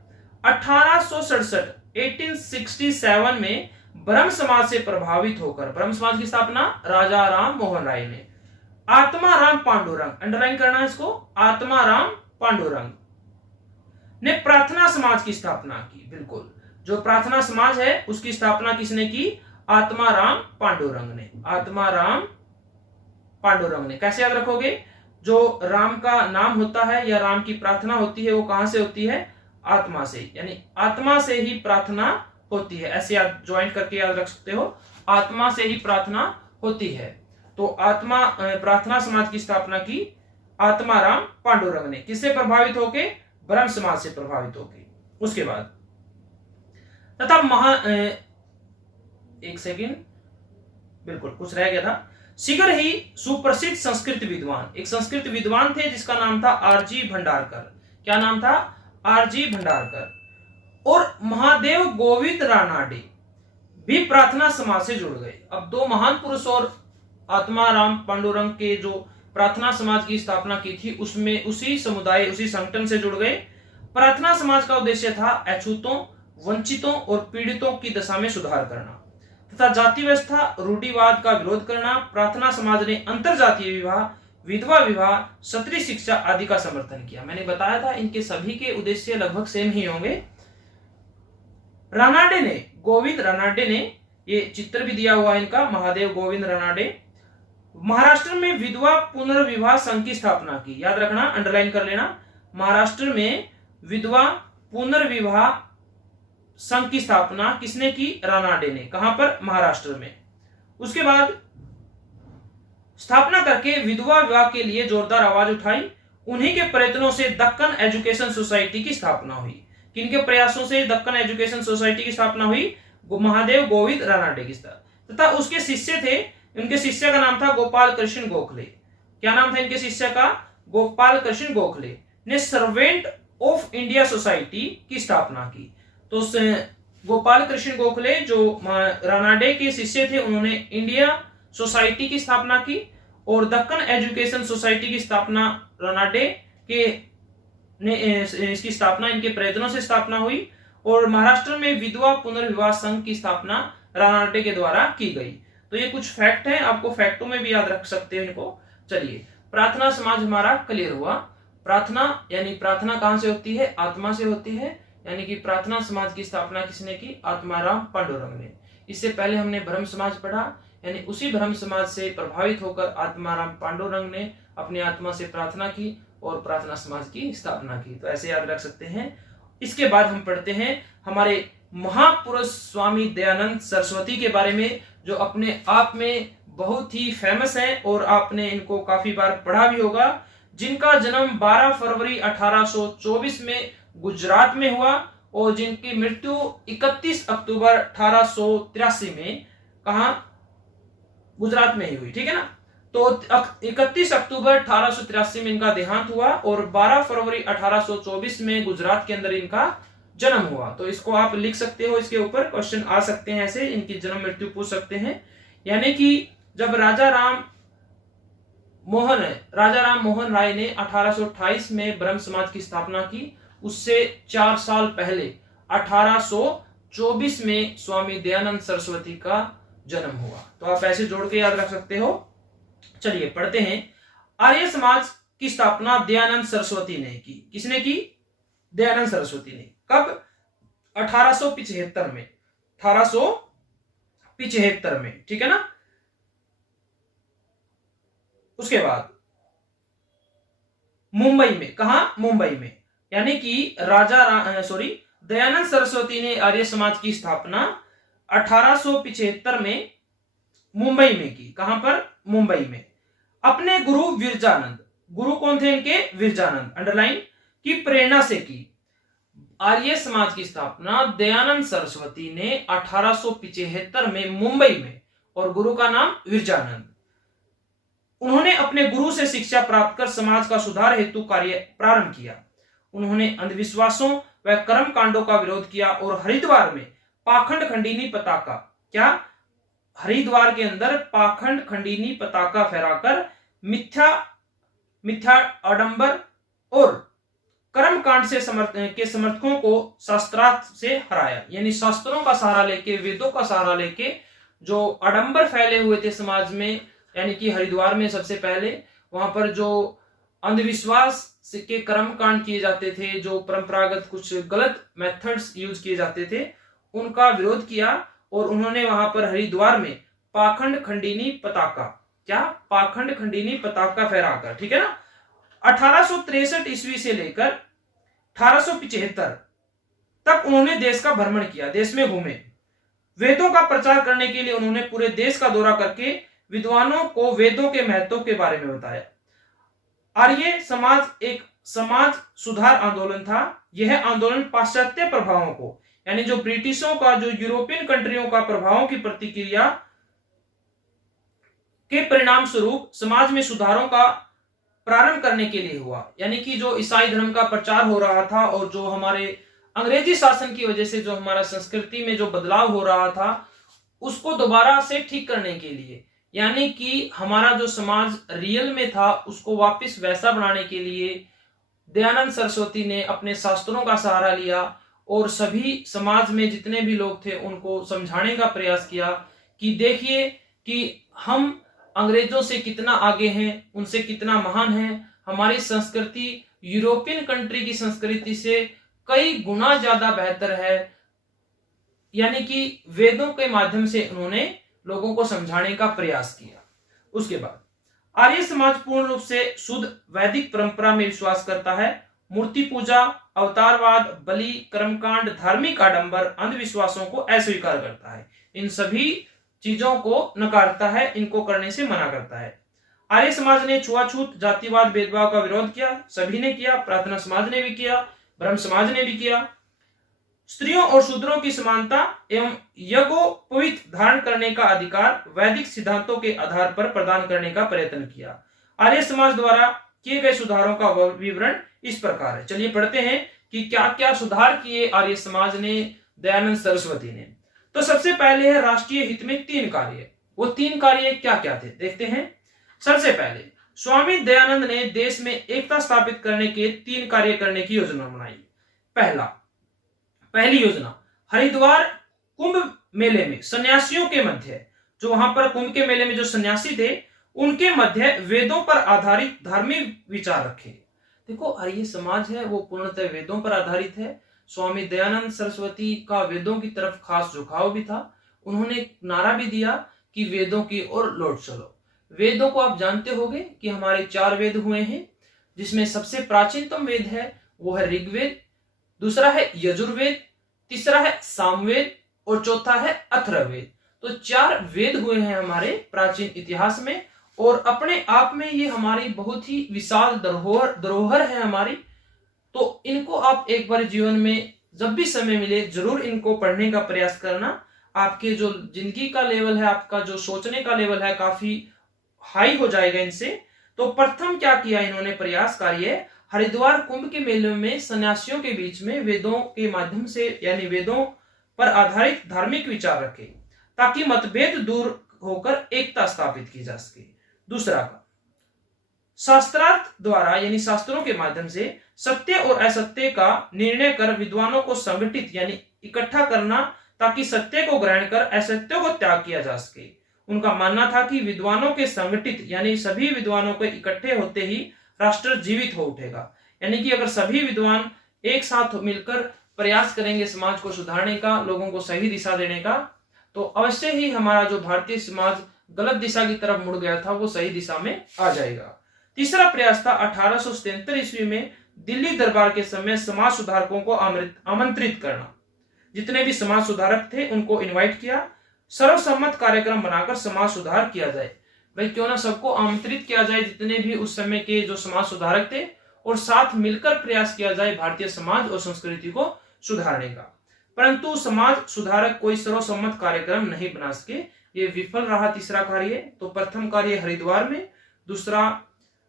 1867 में ब्रह्म समाज से प्रभावित होकर ब्रह्म समाज की स्थापना राजा राम मोहन राय ने। आत्माराम पांडुरंग, अंडरलाइन करना इसको, आत्माराम पांडुरंग ने प्रार्थना समाज की स्थापना की। बिल्कुल, जो प्रार्थना समाज है उसकी स्थापना किसने की? आत्माराम पांडुरंग ने। आत्माराम पांडुरंग ने। कैसे याद रखोगे? जो राम का नाम होता है या राम की प्रार्थना होती है वो कहां से होती है? आत्मा से, यानी आत्मा से ही प्रार्थना होती है। ऐसे आप ज्वाइंट करके याद रख सकते हो, आत्मा से ही प्रार्थना होती है। तो आत्मा प्रार्थना समाज की स्थापना की आत्माराम पांडुरंग ने। किससे प्रभावित होके? ब्रह्म समाज से प्रभावित होके। उसके बाद तथा एक सेकेंड, बिल्कुल कुछ रह गया था। शीघ्र ही सुप्रसिद्ध संस्कृत विद्वान, एक संस्कृत विद्वान थे जिसका नाम था आरजी भंडारकर। क्या नाम था? आरजी भंडारकर। और महादेव गोविंद रानाडे भी प्रार्थना समाज से जुड़ गए। अब दो महान पुरुष और आत्माराम पांडुरंग के जो प्रार्थना समाज की स्थापना की थी उसमें उसी समुदाय, उसी संगठन से जुड़ गए। प्रार्थना समाज का उद्देश्य था अछूतों, वंचितों और पीड़ितों की दशा में सुधार करना तथा जाति व्यवस्था, रूढ़िवाद का विरोध करना। प्रार्थना समाज ने अंतरजातीय विवाह, विधवा विवाह, क्षत्रिय शिक्षा आदि का समर्थन किया। मैंने बताया था इनके सभी के उद्देश्य लगभग सेम ही होंगे। रानाडे ने, गोविंद रानाडे ने, ये चित्र भी दिया हुआ है इनका, महादेव गोविंद रानाडे, महाराष्ट्र में विधवा पुनर्विवाह संघ की स्थापना की। याद रखना, अंडरलाइन कर लेना। महाराष्ट्र में विधवा पुनर्विवाह संघ की स्थापना किसने की? रानाडे ने। कहां पर? महाराष्ट्र में। उसके बाद स्थापना करके विधवा विवाह के लिए जोरदार आवाज उठाई। उन्हीं के प्रयत्नों से दक्कन एजुकेशन सोसाइटी की स्थापना हुई। किनके प्रयासों से दक्कन एजुकेशन सोसाइटी की स्थापना हुई? महादेव गोविंद रानाडे की तथा उसके शिष्य थे, उनके शिष्य का नाम था गोपाल कृष्ण गोखले। क्या नाम था इनके शिष्य का? गोपाल कृष्ण गोखले ने सर्वेंट ऑफ इंडिया सोसाइटी की स्थापना की। तो गोपाल कृष्ण गोखले जो रानाडे के शिष्य थे, उन्होंने इंडिया सोसाइटी की स्थापना की और दक्कन एजुकेशन सोसाइटी की स्थापना रानाडे के ने इसकी स्थापना इनके प्रयत्नों से स्थापना हुई। और महाराष्ट्र में विधवा पुनर्विवाह संघ की स्थापना रानाडे के द्वारा की गई। तो ये कुछ फैक्ट हैं, आपको फैक्टों में भी याद रख सकते हैं इनको। चलिए, प्रार्थना समाज हमारा क्लियर हुआ। प्रार्थना यानी प्रार्थना कहां से होती है? आत्मा से होती है। यानी कि प्रार्थना समाज की स्थापना किसने की? आत्माराम पांडुरंग ने। इससे पहले हमने ब्रह्म समाज पढ़ा, यानी उसी ब्रह्म समाज से प्रभावित होकर आत्माराम पांडुरंग ने अपनी आत्मा से प्रार्थना की और प्रार्थना समाज की स्थापना की। तो ऐसे याद रख सकते हैं। इसके बाद हम पढ़ते हैं हमारे महापुरुष स्वामी दयानंद सरस्वती के बारे में, जो अपने आप में बहुत ही फेमस हैं और आपने इनको काफी बार पढ़ा भी होगा। जिनका जन्म 12 फरवरी 1824 में गुजरात में हुआ और जिनकी मृत्यु 31 अक्टूबर 1883 में कहा? गुजरात में ही हुई। ठीक है ना? तो 31 अक्टूबर 1883 में इनका देहांत हुआ और 12 फरवरी 1824 में गुजरात के अंदर इनका जन्म हुआ। तो इसको आप लिख सकते हो, इसके ऊपर क्वेश्चन आ सकते हैं, ऐसे इनकी जन्म मृत्यु पूछ सकते हैं। यानी कि जब राजा राम मोहन राय ने 1828 में ब्रह्म समाज की स्थापना की, उससे 4 साल पहले 1824 में स्वामी दयानंद सरस्वती का जन्म हुआ। तो आप ऐसे जोड़ के याद रख सकते हो। चलिए पढ़ते हैं। आर्य समाज की स्थापना दयानंद सरस्वती ने की। किसने की? दयानंद सरस्वती ने। कब? 1875 में। 1875 में। ठीक है ना? उसके बाद मुंबई में। कहा? मुंबई में। यानी कि दयानंद सरस्वती ने आर्य समाज की स्थापना 1875 में मुंबई में की। कहां पर? मुंबई में। अपने गुरु विरजानंद, गुरु कौन थे इनके? विरजानंद, अंडरलाइन, की प्रेरणा से की। आर्य समाज की स्थापना दयानंद सरस्वती ने 1875 में मुंबई में, और गुरु का नाम विरजानंद। उन्होंने अपने गुरु से शिक्षा प्राप्त कर समाज का सुधार हेतु कार्य प्रारंभ किया। उन्होंने अंधविश्वासों व कर्म कांडों का विरोध किया और हरिद्वार में पाखंड खंडीनी पताका, क्या? हरिद्वार के अंदर पाखंड खंडीनी पताका फहराकर मिथ्या आडंबर और कर्म कांड से समर्थकों को शास्त्रार्थ से हराया। यानी शास्त्रों का सहारा लेके, वेदों का सहारा लेके जो आडंबर फैले हुए थे समाज में, यानी कि हरिद्वार में सबसे पहले वहां पर जो अंधविश्वास के कर्म कांड किए जाते थे, जो परंपरागत कुछ गलत मेथड्स यूज किए जाते थे, उनका विरोध किया और उन्होंने वहां पर हरिद्वार में पाखंड खंडीनी पताका, क्या? पाखंड खंडीनी पताका फहराकर, ठीक है ना, 1863 ईस्वी से लेकर 1875 तक उन्होंने देश का भ्रमण किया, देश में घूमे। वेदों का प्रचार करने के लिए उन्होंने पूरे देश का दौरा करके विद्वानों को वेदों के महत्व के बारे में बताया। आर्य समाज एक समाज सुधार आंदोलन था। यह आंदोलन पाश्चात्य प्रभावों को, यानी जो ब्रिटिशों का, जो यूरोपियन कंट्रियों का प्रभावों की प्रतिक्रिया के परिणाम स्वरूप समाज में सुधारों का प्रारंभ करने के लिए हुआ। यानी कि जो ईसाई धर्म का प्रचार हो रहा था और जो हमारे अंग्रेजी शासन की वजह से जो हमारा संस्कृति में जो बदलाव हो रहा था, उसको दोबारा से ठीक करने के लिए, यानी कि हमारा जो समाज रियल में था उसको वापस वैसा बनाने के लिए दयानंद सरस्वती ने अपने शास्त्रों का सहारा लिया और सभी समाज में जितने भी लोग थे उनको समझाने का प्रयास किया कि देखिए कि हम अंग्रेजों से कितना आगे हैं, उनसे कितना महान है। हमारी संस्कृति यूरोपियन कंट्री की संस्कृति से कई गुना ज्यादा बेहतर है। यानी कि वेदों के माध्यम से उन्होंने लोगों को समझाने का प्रयास किया। उसके बाद आर्य समाज पूर्ण रूप से शुद्ध वैदिक परंपरा में विश्वास करता है। मूर्ति पूजा, अवतारवाद, बलि, कर्मकांड, धार्मिक आडंबर, अंधविश्वासों को अस्वीकार करता है। इन सभी चीजों को नकारता है, इनको करने से मना करता है। आर्य समाज ने छुआछूत, जातिवाद, भेदभाव का विरोध किया। सभी ने किया, प्रार्थना समाज ने भी किया, ब्रह्म समाज ने भी किया। स्त्रियों और शूद्रों की समानता एवं यज्ञोपवीत धारण करने का अधिकार वैदिक सिद्धांतों के आधार पर प्रदान करने का प्रयत्न किया। आर्य समाज द्वारा किए गए सुधारों का विवरण इस प्रकार है। चलिए पढ़ते हैं कि क्या क्या सुधार किए आर्य समाज ने, दयानंद सरस्वती ने। तो सबसे पहले है राष्ट्रीय हित में 3 कार्य। वो 3 कार्य क्या क्या थे देखते हैं। सबसे पहले स्वामी दयानंद ने देश में एकता स्थापित करने के 3 कार्य करने की योजना बनाई। पहली योजना, हरिद्वार कुंभ मेले में सन्यासियों के मध्य, जो वहां पर कुंभ के मेले में जो सन्यासी थे उनके मध्य वेदों पर आधारित धार्मिक विचार रखे। देखो आर्य समाज है वो पूर्णतः वेदों पर आधारित है। स्वामी दयानंद सरस्वती का वेदों की तरफ खास झुकाव भी था। उन्होंने नारा भी दिया कि वेदों की ओर लौट चलो। वेदों को आप जानते होंगे कि हमारे 4 वेद हुए हैं, जिसमें सबसे प्राचीनतम वेद है वो है ऋग्वेद, दूसरा है यजुर्वेद, तीसरा है सामवेद और चौथा है अथर्ववेद। तो 4 वेद हुए हैं हमारे प्राचीन इतिहास में और अपने आप में ये हमारी बहुत ही विशाल धरोहर है हमारी। तो इनको आप एक बार जीवन में जब भी समय मिले जरूर इनको पढ़ने का प्रयास करना। आपके जो जिंदगी का लेवल है, आपका जो सोचने का लेवल है, काफी हाई हो जाएगा इनसे। तो प्रथम क्या किया इन्होंने प्रयास कार्य, हरिद्वार कुंभ के मेले में सन्यासियों के बीच में वेदों के माध्यम से, यानी वेदों पर आधारित धार्मिक विचार रखे ताकि मतभेद दूर होकर एकता स्थापित की जा सके। दूसरा का शास्त्रार्थ द्वारा, यानी शास्त्रों के माध्यम से सत्य और असत्य का निर्णय कर विद्वानों को संगठित यानी इकट्ठा करना ताकि सत्य को ग्रहण कर असत्य को त्याग किया जा सके। उनका मानना था कि विद्वानों के संगठित यानी सभी विद्वानों के इकट्ठे होते ही राष्ट्र जीवित हो उठेगा। यानी कि अगर सभी विद्वान एक साथ मिलकर प्रयास करेंगे समाज को सुधारने का, लोगों को सही दिशा देने का, तो अवश्य ही हमारा जो भारतीय समाज गलत दिशा की तरफ मुड़ गया था वो सही दिशा में आ जाएगा। तीसरा प्रयास था 1877 ईस्वी में दिल्ली दरबार के समय समाज सुधारकों को आमंत्रित करना। जितने भी समाज सुधारक थे उनको इनवाइट किया, सर्वसम्मत कार्यक्रम बनाकर समाज सुधार किया जाए। भाई क्यों ना सबको आमंत्रित किया जाए, जितने भी उस समय के जो समाज सुधारक थे, और साथ मिलकर प्रयास किया जाए भारतीय समाज और संस्कृति को सुधारने का। परंतु समाज सुधारक कोई सर्वसम्मत कार्यक्रम नहीं बना सके, ये विफल रहा तीसरा कार्य। तो प्रथम कार्य हरिद्वार में, दूसरा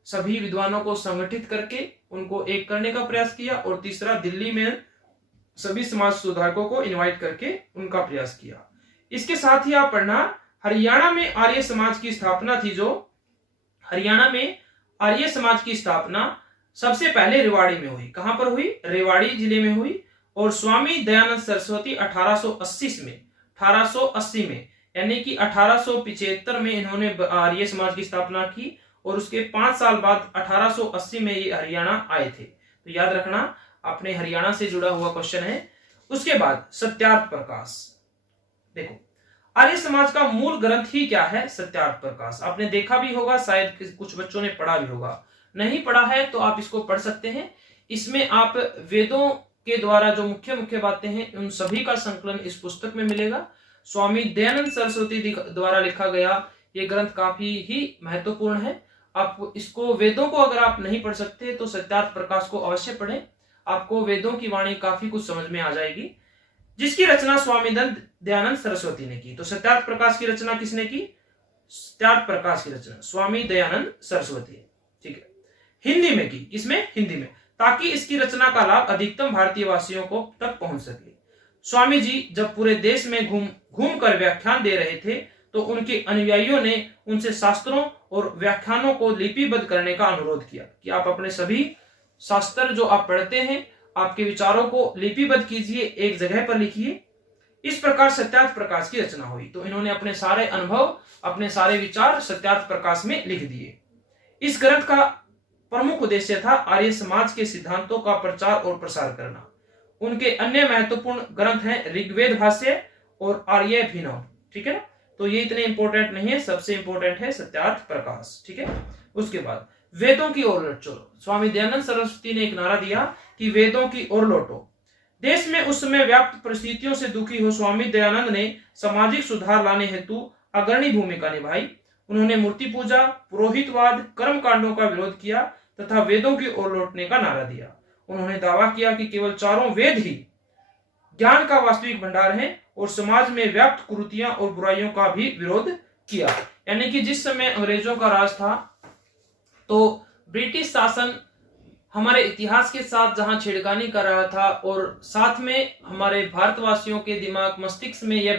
सभी विद्वानों को संगठित करके उनको एक करने का प्रयास किया, और तीसरा दिल्ली में सभी समाज सुधारकों को इनवाइट करके उनका प्रयास किया। इसके साथ ही आप पढ़ना, हरियाणा में आर्य समाज की स्थापना थी। जो हरियाणा में आर्य समाज की स्थापना सबसे पहले रेवाड़ी में हुई। कहां पर हुई? रेवाड़ी जिले में हुई। और स्वामी दयानंद सरस्वती 1880 में यानी कि 1875 में इन्होंने आर्य समाज की स्थापना की, और उसके 5 साल बाद 1880 में ये हरियाणा आए थे। तो याद रखना, अपने हरियाणा से जुड़ा हुआ क्वेश्चन है। उसके बाद सत्यार्थ प्रकाश। देखो आर्य समाज का मूल ग्रंथ ही क्या है? सत्यार्थ प्रकाश। आपने देखा भी होगा, शायद कुछ बच्चों ने पढ़ा भी होगा। नहीं पढ़ा है तो आप इसको पढ़ सकते हैं। इसमें आप वेदों के द्वारा जो मुख्य मुख्य बातें हैं उन सभी का संकलन इस पुस्तक में मिलेगा। स्वामी दयानंद सरस्वती द्वारा लिखा गया ये ग्रंथ काफी ही महत्वपूर्ण है। आप इसको, वेदों को अगर आप नहीं पढ़ सकते तो सत्यार्थ प्रकाश को अवश्य पढ़ें। आपको वेदों की वाणी काफी कुछ समझ में आ जाएगी, जिसकी रचना स्वामी दयानंद सरस्वती ने की। तो सत्यार्थ प्रकाश की रचना किसने की? सत्यार्थ प्रकाश की रचना स्वामी दयानंद सरस्वती, ठीक है, हिंदी में की। किसमें? हिंदी में, ताकि इसकी रचना का लाभ अधिकतम भारतीय वासियों को तक पहुंच सके। स्वामी जी जब पूरे देश में घूम कर व्याख्यान दे रहे थे तो उनके अनुयायियों ने उनसे शास्त्रों और व्याख्यानों को लिपिबद्ध करने का अनुरोध किया कि आप अपने सभी शास्त्र जो आप पढ़ते हैं, आपके विचारों को लिपिबद्ध कीजिए, एक जगह पर लिखिए। इस प्रकार सत्यार्थ प्रकाश की रचना हुई। तो इन्होंने अपने सारे अनुभव, अपने सारे विचार सत्यार्थ प्रकाश में लिख दिए। इस ग्रंथ का प्रमुख उद्देश्य था आर्य समाज के सिद्धांतों का प्रचार और प्रसार करना। उनके अन्य महत्वपूर्ण ग्रंथ हैं ऋग्वेद भाष्य और आर्यभीनव, ठीक है ना। तो ये इतने इंपॉर्टेंट नहीं है, सबसे इंपॉर्टेंट है सत्यार्थ प्रकाश, ठीक है। उसके बाद वेदों की ओर लौटो। स्वामी दयानंद सरस्वती ने एक नारा दिया कि वेदों की ओर लौटो। देश में उस समय व्याप्त परिस्थितियों से दुखी हो स्वामी दयानंद ने सामाजिक सुधार लाने हेतु अग्रणी भूमिका निभाई। उन्होंने मूर्ति पूजा, पुरोहितवाद, कर्म कांडों का विरोध किया तथा वेदों की ओर लौटने का नारा दिया। उन्होंने दावा किया कि केवल चारों वेद ही ज्ञान का वास्तविक भंडार है और समाज में व्याप्त कुरीतियां और बुराइयों का भी विरोध किया। यानी कि जिस समय अंग्रेजों का राज था तो ब्रिटिश शासन हमारे इतिहास के साथ जहां छेड़खानी कर रहा था और साथ में हमारे भारतवासियों के दिमाग मस्तिष्क में यह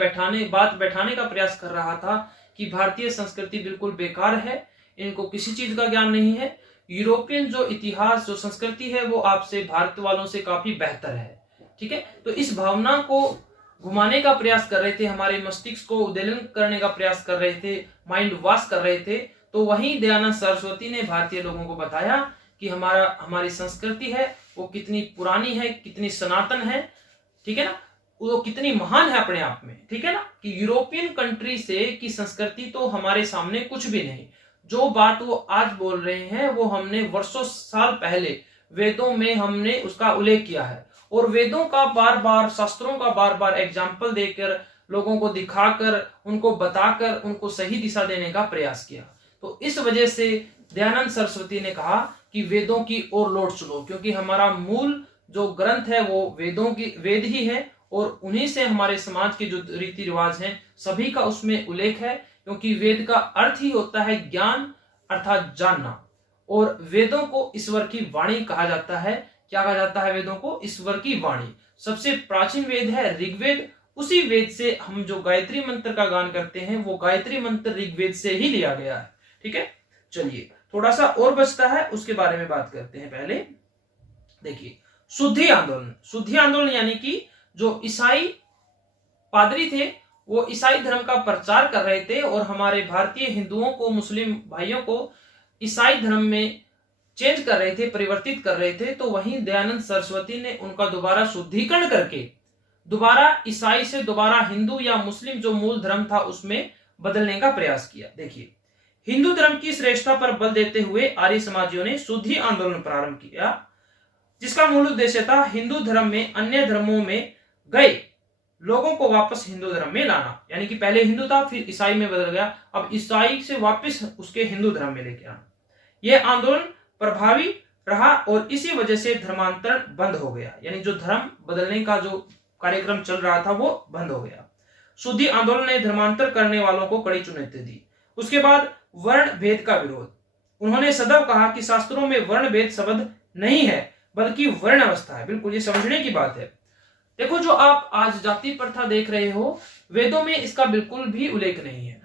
बात बैठाने का प्रयास कर रहा था कि भारतीय संस्कृति बिल्कुल बेकार है, इनको किसी चीज का ज्ञान नहीं है, यूरोपियन जो इतिहास जो संस्कृति है वो आपसे भारत वालों से काफी बेहतर है, ठीक है। तो इस भावना को घुमाने का प्रयास कर रहे थे, हमारे मस्तिष्क को उद्वेलन करने का प्रयास कर रहे थे, माइंड वॉश कर रहे थे। तो वहीं दयानंद सरस्वती ने भारतीय लोगों को बताया कि हमारी संस्कृति है वो कितनी पुरानी है, कितनी सनातन है, ठीक है ना, वो कितनी महान है अपने आप में, ठीक है ना, कि यूरोपियन कंट्री से की संस्कृति तो हमारे सामने कुछ भी नहीं। जो बात वो आज बोल रहे हैं वो हमने वर्षों साल पहले वेदों में हमने उसका उल्लेख किया है और वेदों का बार बार, शास्त्रों का बार बार एग्जाम्पल देकर, लोगों को दिखाकर, उनको बताकर उनको सही दिशा देने का प्रयास किया। तो इस वजह से दयानंद सरस्वती ने कहा कि वेदों की ओर लौट चलो, क्योंकि हमारा मूल जो ग्रंथ है वो वेद ही है और उन्हीं से हमारे समाज के जो रीति रिवाज हैं सभी का उसमें उल्लेख है। क्योंकि वेद का अर्थ ही होता है ज्ञान अर्थात जानना, और वेदों को ईश्वर की वाणी कहा जाता है। क्या कहा जाता है वेदों को? ईश्वर की वाणी। सबसे प्राचीन वेद है ऋग्वेद, उसी वेद से हम जो गायत्री मंत्र का गान करते हैं वो गायत्री मंत्र ऋग्वेद से ही लिया गया है, ठीक है। चलिए थोड़ा सा और बचता है, उसके बारे में बात करते हैं। पहले देखिए शुद्धि आंदोलन। शुद्धि आंदोलन यानी कि जो ईसाई पादरी थे वो ईसाई धर्म का प्रचार कर रहे थे और हमारे भारतीय हिंदुओं को, मुस्लिम भाइयों को ईसाई धर्म में चेंज कर रहे थे, परिवर्तित कर रहे थे। तो वहीं दयानंद सरस्वती ने उनका दोबारा शुद्धिकरण करके दोबारा ईसाई से दोबारा हिंदू या मुस्लिम जो मूल धर्म था उसमें बदलने का प्रयास किया। देखिए हिंदू धर्म की श्रेष्ठता पर बल देते हुए आर्य समाजियों ने शुद्धि आंदोलन प्रारंभ किया, जिसका मूल उद्देश्य था हिंदू धर्म में अन्य धर्मों में गए लोगों को वापस हिंदू धर्म में लाना। यानी कि पहले हिंदू था, फिर ईसाई में बदल गया, अब ईसाई से वापस उसके हिंदू धर्म में लेके आना। यह आंदोलन प्रभावी रहा और इसी वजह से धर्मांतरण बंद हो गया। यानी जो धर्म बदलने का जो कार्यक्रम चल रहा था वो बंद हो गया। शुद्धि आंदोलन ने धर्मांतर करने वालों को कड़ी चुनौती दी। उसके बाद वर्ण भेद का विरोध। उन्होंने सदैव कहा कि शास्त्रों में वर्ण भेद शब्द नहीं है बल्कि वर्ण अवस्था है। बिल्कुल ये समझने की बात है। देखो जो आप आज जाति प्रथा देख रहे हो, वेदों में इसका बिल्कुल भी उल्लेख नहीं है।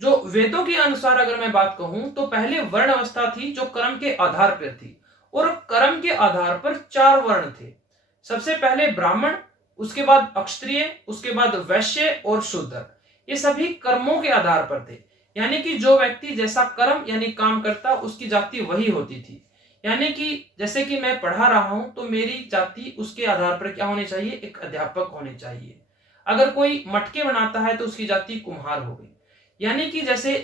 जो वेदों के अनुसार अगर मैं बात कहूं तो पहले वर्ण अवस्था थी जो कर्म के आधार पर थी, और कर्म के आधार पर 4 वर्ण थे। सबसे पहले ब्राह्मण, उसके बाद क्षत्रिय, उसके बाद वैश्य और शूद्र। ये सभी कर्मों के आधार पर थे। यानी कि जो व्यक्ति जैसा कर्म यानी काम करता उसकी जाति वही होती थी। यानी कि जैसे कि मैं पढ़ा रहा हूं तो मेरी जाति उसके आधार पर क्या होनी चाहिए? एक अध्यापक होने चाहिए। अगर कोई मटके बनाता है तो उसकी जाति कुम्हार हो गई। यानी कि जैसे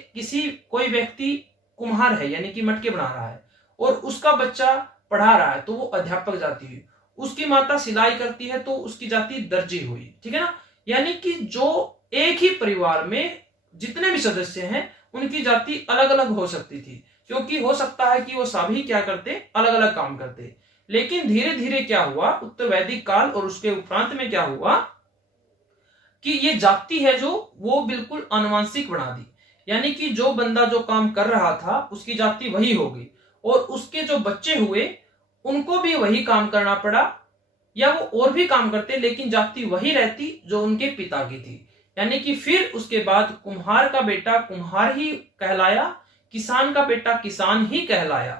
कोई व्यक्ति कुम्हार है यानी कि मटके बना रहा है और उसका बच्चा पढ़ा रहा है तो वो अध्यापक जाति हुई। उसकी माता सिलाई करती है तो उसकी जाति दर्जी हुई, ठीक है ना। यानी कि जो एक ही परिवार में जितने भी सदस्य हैं उनकी जाति अलग अलग हो सकती थी। क्योंकि हो सकता है कि वो सभी क्या करते, अलग अलग काम करते। लेकिन धीरे धीरे क्या हुआ, उत्तर वैदिक काल और उसके उपरांत में क्या हुआ कि ये जाति है जो वो बिल्कुल आनुवंशिक बना दी। यानी कि जो बंदा जो काम कर रहा था उसकी जाति वही हो गई, और उसके जो बच्चे हुए उनको भी वही काम करना पड़ा, या वो और भी काम करते लेकिन जाति वही रहती जो उनके पिता की थी। यानी कि फिर उसके बाद कुम्हार का बेटा कुम्हार ही कहलाया, किसान का बेटा किसान ही कहलाया।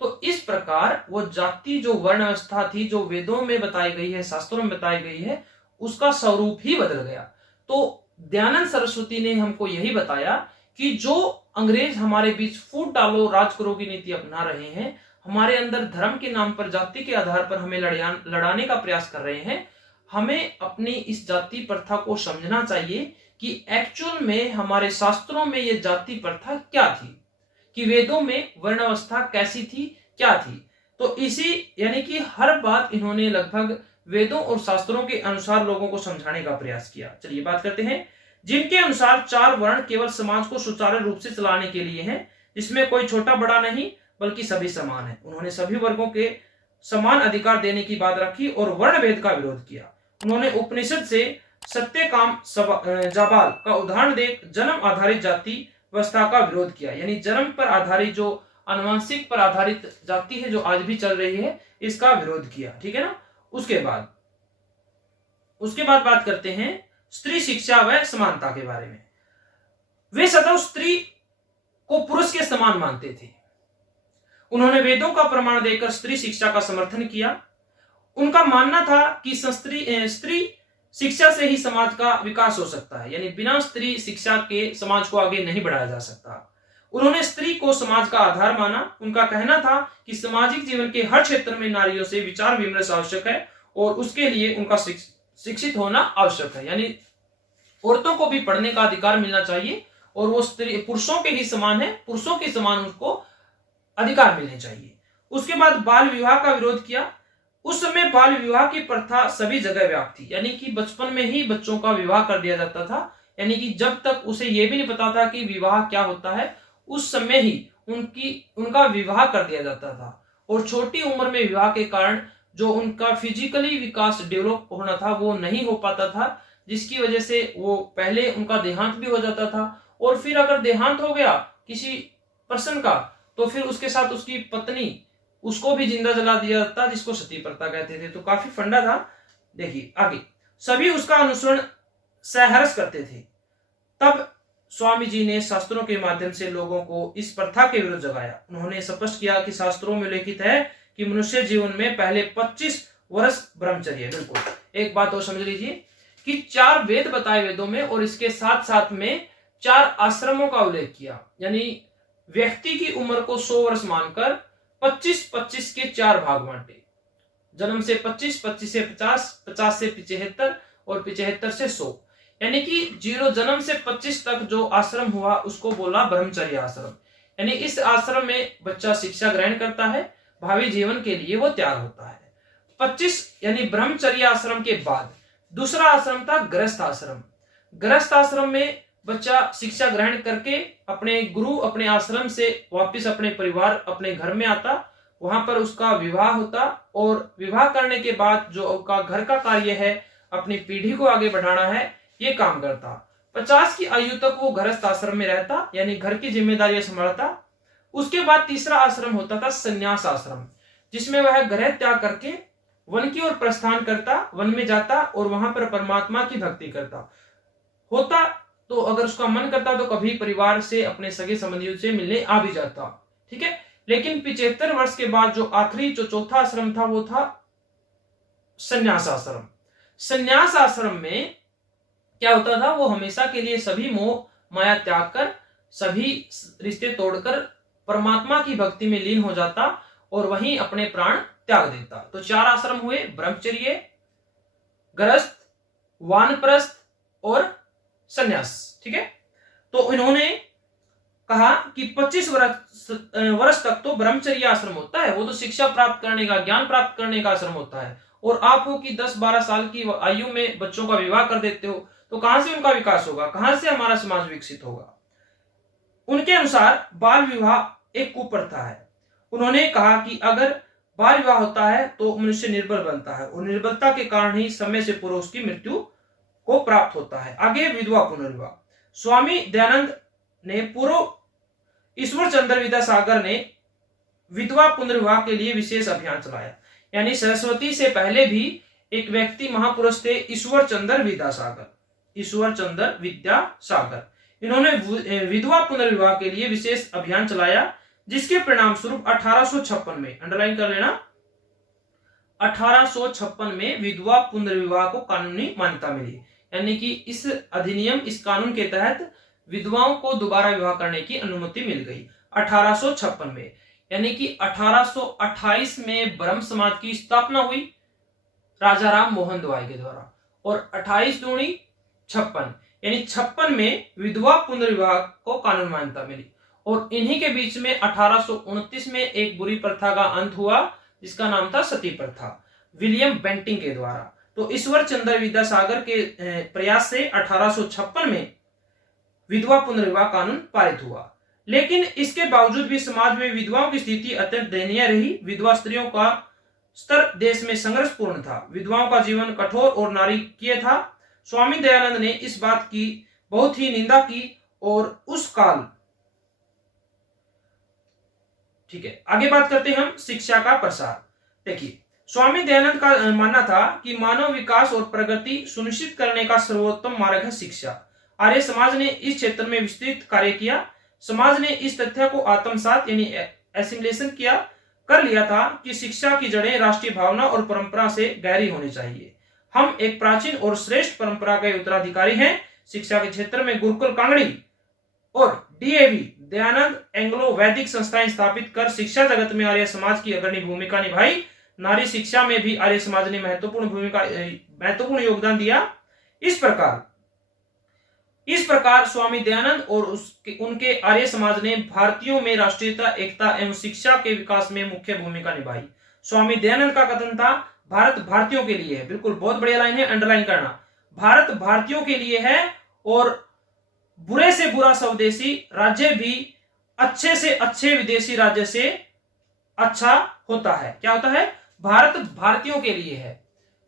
तो इस प्रकार वो जाति जो वर्ण अवस्था थी जो वेदों में बताई गई है, शास्त्रों में बताई गई है, उसका स्वरूप ही बदल गया। तो दयानंद सरस्वती ने हमको यही बताया कि जो अंग्रेज हमारे बीच फूट डालो राज करो की नीति अपना रहे हैं, हमारे अंदर धर्म के नाम पर जाति के आधार पर हमें लड़ाने का प्रयास कर रहे हैं, हमें अपनी इस जाति प्रथा को समझना चाहिए कि एक्चुअल में हमारे शास्त्रों में ये जाति प्रथा क्या थी, कि वेदों में वर्ण अवस्था कैसी थी, क्या थी। तो इसी यानी कि हर बात इन्होंने लगभग वेदों और शास्त्रों के अनुसार लोगों को समझाने का प्रयास किया। चलिए बात करते हैं, जिनके अनुसार 4 वर्ण केवल समाज को सुचारू रूप से चलाने के लिए हैं, जिसमें कोई छोटा बड़ा नहीं बल्कि सभी समान है। उन्होंने सभी वर्गों के समान अधिकार देने की बात रखी और वर्ण भेद का विरोध किया। उन्होंने उपनिषद से सत्यकाम जाबाल का उदाहरण दे जन्म आधारित जाति व्यवस्था का विरोध किया। यानी जन्म पर आधारित जो आनुवंशिक पर आधारित जाति है जो आज भी चल रही है, इसका विरोध किया। ठीक है ना। उसके बाद बात करते हैं स्त्री शिक्षा व समानता के बारे में। वे सदैव स्त्री को पुरुष के समान मानते थे। उन्होंने वेदों का प्रमाण देकर स्त्री शिक्षा का समर्थन किया। उनका मानना था कि स्त्री शिक्षा से ही समाज का विकास हो सकता है, यानी बिना स्त्री शिक्षा के समाज को आगे नहीं बढ़ाया जा सकता। उन्होंने स्त्री को समाज का आधार माना। उनका कहना था कि सामाजिक जीवन के हर क्षेत्र में नारियों से विचार विमर्श आवश्यक है और उसके लिए उनका शिक्षित होना आवश्यक है। यानी औरतों को भी पढ़ने का अधिकार मिलना चाहिए और वो स्त्री पुरुषों के ही समान है, पुरुषों के समान उसको अधिकार मिलने चाहिए। उसके बाद बाल विवाह का विरोध किया। उस समय बाल विवाह की प्रथा सभी जगह व्याप्त थी, यानी कि बचपन में ही बच्चों का विवाह कर दिया जाता था। यानी कि जब तक उसे यह भी नहीं पता था कि विवाह क्या होता है, उस समय ही उनका विवाह कर दिया जाता था। और छोटी उम्र में विवाह के कारण जो उनका फिजिकली विकास डेवलप होना था वो नहीं हो पाता था, जिसकी वजह से वो पहले उनका देहांत भी हो जाता था। और फिर अगर देहांत हो गया किसी पर्सन का, तो फिर उसके साथ उसकी पत्नी उसको भी जिंदा जला दिया जाता, जिसको सती प्रथा कहते थे। तो काफी फंडा था। देखिए आगे, सभी उसका अनुसरण सहर्ष करते थे। तब स्वामी जी ने शास्त्रों के माध्यम से लोगों को इस प्रथा के विरुद्ध जगाया। उन्होंने स्पष्ट किया कि शास्त्रों में लिखित है कि मनुष्य जीवन में पहले 25 वर्ष ब्रह्मचर्य। बिल्कुल एक बात और समझ लीजिए कि 4 वेद बताए वेदों में, और इसके साथ साथ में 4 आश्रमों का उल्लेख किया। यानी व्यक्ति की उम्र को 100 वर्ष मानकर 25-25 के 4 भाग बांटे। जन्म से 25, 25 से 50, 50 से 75 और 75 से 100। यानी कि 0 जन्म से 25 तक जो आश्रम हुआ उसको बोला ब्रह्मचर्य आश्रम। यानी इस आश्रम में बच्चा शिक्षा ग्रहण करता है, भावी जीवन के लिए वो तैयार होता है। 25 यानी ब्रह्मचर्य आश्रम के बाद दूसरा आश्रम था गृहस्थ आश्रम। गृहस्थ आश्रम में बच्चा शिक्षा ग्रहण करके अपने गुरु अपने आश्रम से वापस अपने परिवार अपने घर में आता, वहां पर उसका विवाह होता, और विवाह करने के बाद जो उसका घर का कार्य है, अपनी पीढ़ी को आगे बढ़ाना है, ये काम करता। 50 की आयु तक वो गृहस्थ आश्रम में रहता, यानी घर की जिम्मेदारियां संभालता। उसके बाद तीसरा आश्रम होता था संन्यास आश्रम, जिसमें वह गृह त्याग करके वन की ओर प्रस्थान करता, वन में जाता और वहां पर परमात्मा की भक्ति करता होता। तो अगर उसका मन करता तो कभी परिवार से अपने सगे संबंधियों से मिलने आ भी जाता। ठीक है। लेकिन 75 वर्ष के बाद जो आखिरी जो चौथा आश्रम था वो था संन्यास आश्रम। संन्यास आश्रम में क्या होता था, वो हमेशा के लिए सभी मोह माया त्याग कर, सभी रिश्ते तोड़कर परमात्मा की भक्ति में लीन हो जाता और वहीं अपने प्राण त्याग देता। तो 4 आश्रम हुए, ब्रह्मचर्य, गृहस्थ, वानप्रस्थ और संन्यास। ठीक है। तो इन्होंने कहा कि 25 वर्ष तक तो ब्रह्मचर्य आश्रम होता है, वो तो शिक्षा प्राप्त करने का, ज्ञान प्राप्त करने का आश्रम होता है। और आप हो कि 10-12 साल की आयु में बच्चों का विवाह कर देते हो, तो कहां से उनका विकास होगा, कहां से हमारा समाज विकसित होगा। उनके अनुसार बाल विवाह एक कुप्रथा है। उन्होंने कहा कि अगर बाल विवाह होता है तो मनुष्य निर्बल बनता है और निर्बलता के कारण ही समय से पूर्व उसकी मृत्यु को प्राप्त होता है। आगे विधवा पुनर्विवाह। स्वामी दयानंद ने पूर्व ईश्वर चंद्र विद्यासागर ने विधवा पुनर्विवाह के लिए विशेष अभियान चलाया। यानी सरस्वती से पहले भी एक व्यक्ति महापुरुष थे, ईश्वर चंद्र विद्यासागर। ईश्वर चंद्र विद्यासागर इन्होंने विधवा पुनर्विवाह के लिए विशेष अभियान चलाया, जिसके परिणाम स्वरूप 1856 में, अंडरलाइन कर लेना, 1856 में विधवा पुनर्विवाह को कानूनी मान्यता मिली। यानी कि इस अधिनियम, इस कानून के तहत विधवाओं को दोबारा विवाह करने की अनुमति मिल गई 1856 में। यानी कि 1828 में ब्रह्म समाज की स्थापना हुई राजा राम मोहन द्वाई के द्वारा, और 28 दूनी 56, यानी 56 में विधवा पुनर्विवाह को कानून मान्यता मिली। और इन्हीं के बीच में 1829 में एक बुरी प्रथा का अंत हुआ, जिसका नाम था सती प्रथा, विलियम बेंटिंग के द्वारा। तो ईश्वर चंद्र विद्यासागर के प्रयास से 1856 में विधवा पुनर्विवाह कानून पारित हुआ। लेकिन इसके बावजूद भी समाज में विधवाओं की स्थिति अत्यंत दयनीय रही। विधवा स्त्रियों का स्तर देश में संघर्षपूर्ण था। विधवाओं का जीवन कठोर और नारकीय था। स्वामी दयानंद ने इस बात की बहुत ही निंदा की और उस काल, ठीक है, आगे बात करते हैं हम शिक्षा का प्रसार। देखिए, स्वामी दयानंद का मानना था कि मानव विकास और प्रगति सुनिश्चित करने का सर्वोत्तम मार्ग है शिक्षा। आर्य समाज ने इस क्षेत्र में विस्तृत कार्य किया। समाज ने इस तथ्य को आत्मसात यानी एसिमिलेशन कर लिया था कि शिक्षा की जड़ें राष्ट्रीय भावना और परंपरा से गहरी होनी चाहिए। हम एक प्राचीन और श्रेष्ठ परंपरा के उत्तराधिकारी हैं। शिक्षा के क्षेत्र में गुरुकुल कांगड़ी और डीएवी दयानंद एंग्लो वैदिक संस्थाएं स्थापित कर शिक्षा जगत में आर्य समाज की अग्रणी भूमिका निभाई। नारी शिक्षा में भी आर्य समाज ने महत्वपूर्ण योगदान दिया। इस प्रकार स्वामी दयानंद और उनके आर्य समाज ने भारतीयों में राष्ट्रीयता, एकता एवं शिक्षा के विकास में मुख्य भूमिका निभाई। स्वामी दयानंद का कथन था, भारत भारतीयों के लिए है। बिल्कुल, बहुत बढ़िया लाइन है, अंडरलाइन करना। भारत भारतीयों के लिए है और बुरे से बुरा स्वदेशी राज्य भी अच्छे से अच्छे विदेशी राज्य से अच्छा होता है। क्या होता है? भारत भारतीयों के लिए है।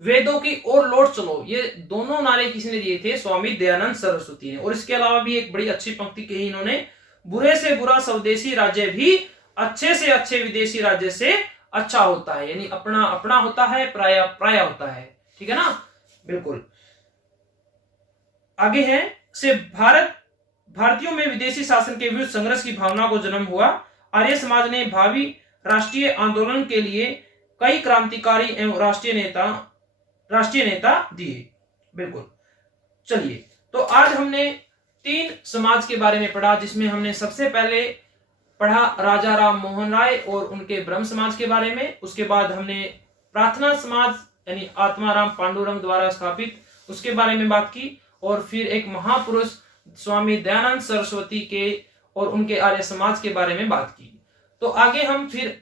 वेदों की ओर लौट चलो, ये दोनों नारे किसने दिए थे? स्वामी दयानंद सरस्वती ने। और इसके अलावा भी एक बड़ी अच्छी पंक्ति कही इन्होंने, बुरे से बुरा स्वदेशी राज्य भी अच्छे से अच्छे विदेशी राज्य से अच्छा होता है। यानी अपना अपना होता है, पराया पराया होता है। ठीक है ना? बिल्कुल। आगे है से भारतीयों में विदेशी शासन के विरुद्ध संघर्ष की भावना को जन्म हुआ। आर्य समाज ने भावी राष्ट्रीय आंदोलन के लिए कई क्रांतिकारी एवं राष्ट्रीय नेता दिए। बिल्कुल। चलिए, तो आज हमने 3 समाज के बारे में पढ़ा, जिसमें हमने सबसे पहले पढ़ा राजा राम मोहन राय और उनके ब्रह्म समाज के बारे में। उसके बाद हमने प्रार्थना समाज यानी आत्माराम पांडुरंग द्वारा स्थापित, उसके बारे में बात की। और फिर एक महापुरुष स्वामी दयानंद सरस्वती के और उनके आर्य समाज के बारे में बात की। तो आगे हम फिर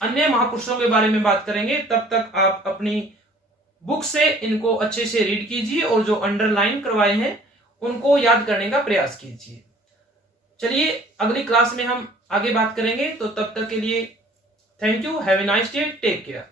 अन्य महापुरुषों के बारे में बात करेंगे। तब तक आप अपनी बुक से इनको अच्छे से रीड कीजिए और जो अंडरलाइन करवाए हैं उनको याद करने का प्रयास कीजिए। चलिए, अगली क्लास में हम आगे बात करेंगे। तो तब तक के लिए thank you, have a nice day, take care.